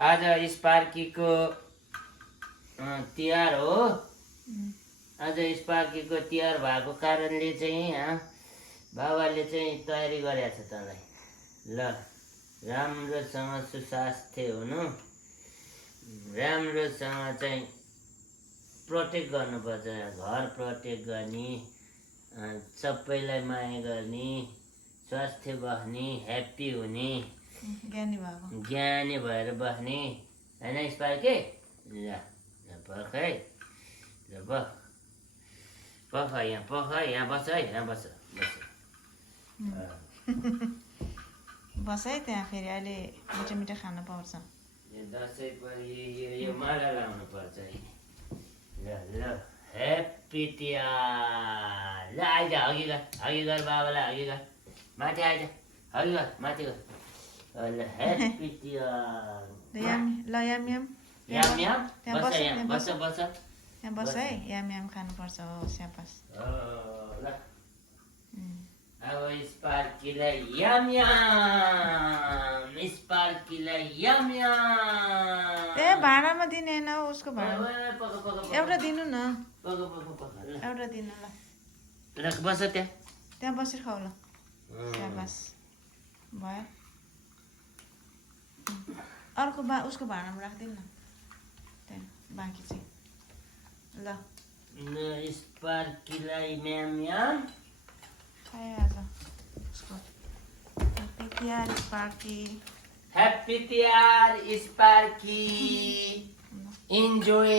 आज स्पार्कीको तिहार हो। आज स्पार्कीको तिहार भएको कारणले चाहिँ बाबाले चाहिँ तयारी गरेको छ तँलाई। ल राम्रोसँग सुस्वास्थ्य हुनु, राम्रोसँग चाहिँ प्रोटेक्ट गर्नुपर्छ। घर प्रोटेक्ट गर्ने, सबैलाई माया गर्ने, स्वास्थ्य बस्ने, ह्याप्पी हुने, ज्ञानी भएर बस्ने होइन स्पार्की? ल पख है, ल पख यहाँ बस है, यहाँ बस बस है त्यहाँ। फेरि अहिले मिठो मिठो खानु पाउँछ। दसैँ परि यो माला लाउनु पर्छ है। ल ल ह्याप्पी तिहार। ल आइज अघि गर बाबालाई अघि गर, माथि आइज, अघि गर, माथि गर। ल ह्याप्पी तिहार। ल याम याम याम याम त्यहाँ बस यहाँ बस यहाँ बस है। याम याम खानुपर्छ। हो स्यापास। ल अब स्पार्कीलाई याम याम, स्पार्कीलाई याम याम। ए भाँडामा दिने होइन उसको भाँडा एउटा दिनु न। एउटा दिनु ल। बस त्यहाँ बसेर खाऊ ल। स्याबास भयो। अर्को उसको भाँडामा राखिदिनु न त्यहाँ बाँकी चाहिँ। ल स्पार्कीलाई म्याम याम। खाइहाल्छ उसको। Happy Tihar Sparky. Happy Tihar Sparky. Enjoy.